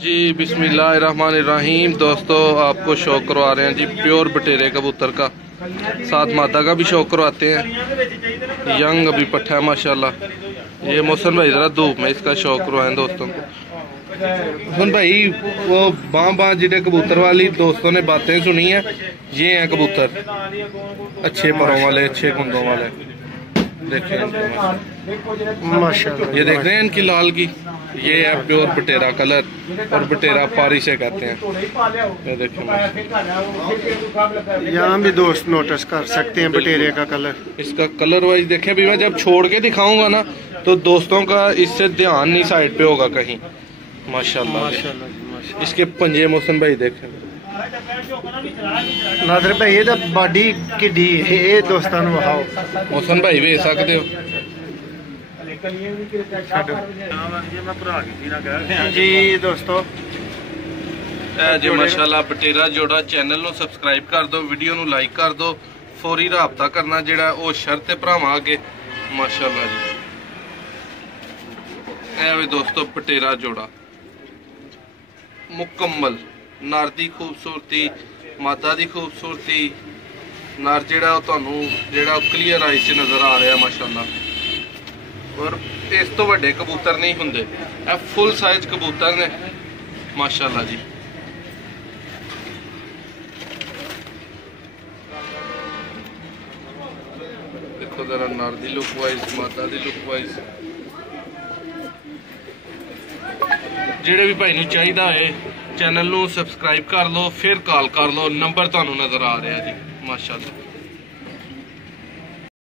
जी बिस्मिल्लाहिर्रहमानिर्रहीम। दोस्तों आपको शौक करवा रहे हैं जी प्योर बटेरे कबूतर का, साथ मादा का भी शौक करवाते हैं। यंग अभी पट्ठा है माशाल्लाह। ये मोहसन भाई ज़रा धूप में इसका शौक करवाएं दोस्तों को। मोहसन भाई वो बाँ जिधे कबूतर वाली दोस्तों ने बातें सुनी है, ये हैं कबूतर अच्छे परों वाले, अच्छे कुंदों वाले। देखिए माशाल्लाह, ये देख रहे हैं इनकी लाल की, ये है प्योर बटेरा कलर और बटेरा पारी से कहते हैं। ये देखिए यहाँ भी दोस्त नोटिस कर सकते हैं बटेरे का कलर। इसका कलर वाइज देखें भी, मैं जब छोड़ के दिखाऊंगा ना तो दोस्तों का इससे ध्यान नहीं साइड पे होगा कहीं। माशाल्लाह इसके पंजे मोहसन भाई देखें। नादर भाई ये बॉडी किड्डी है दोस्तों को दिखाओ। मोहसन भाई भेज सकते हो जी दोस्तों। जी माशाल्लाह बटेरा जोड़ा। चैनल ਨੂੰ सब्सक्राइब कर दो, वीडियो ਨੂੰ लाइक कर दो, फौरी राबता करना ਜਿਹੜਾ ਉਹ शर्त भरावां अगे। माशाल्लाह जी ਐਵੇਂ दोस्तों बटेरा जोड़ा मुकम्मल, नर दी खूबसूरती, मादा दी खूबसूरती, नर ਜਿਹੜਾ ਉਹ ਤੁਹਾਨੂੰ ਜਿਹੜਾ क्लीयर आइज च नज़र आ रहा माशाल्लाह। और इस तो वड्डे कबूतर नहीं होंगे, फुल साइज कबूतर ने माशाल्लाह जी। देखो जरा नर दी लुक वाइज, मादा दी लुक वाइज। जेड़े भी भाई चाहिए है चैनल नू सबसक्राइब कर लो, फिर कॉल कर लो, नंबर तुहानू नजर आ रहा जी माशाल्लाह।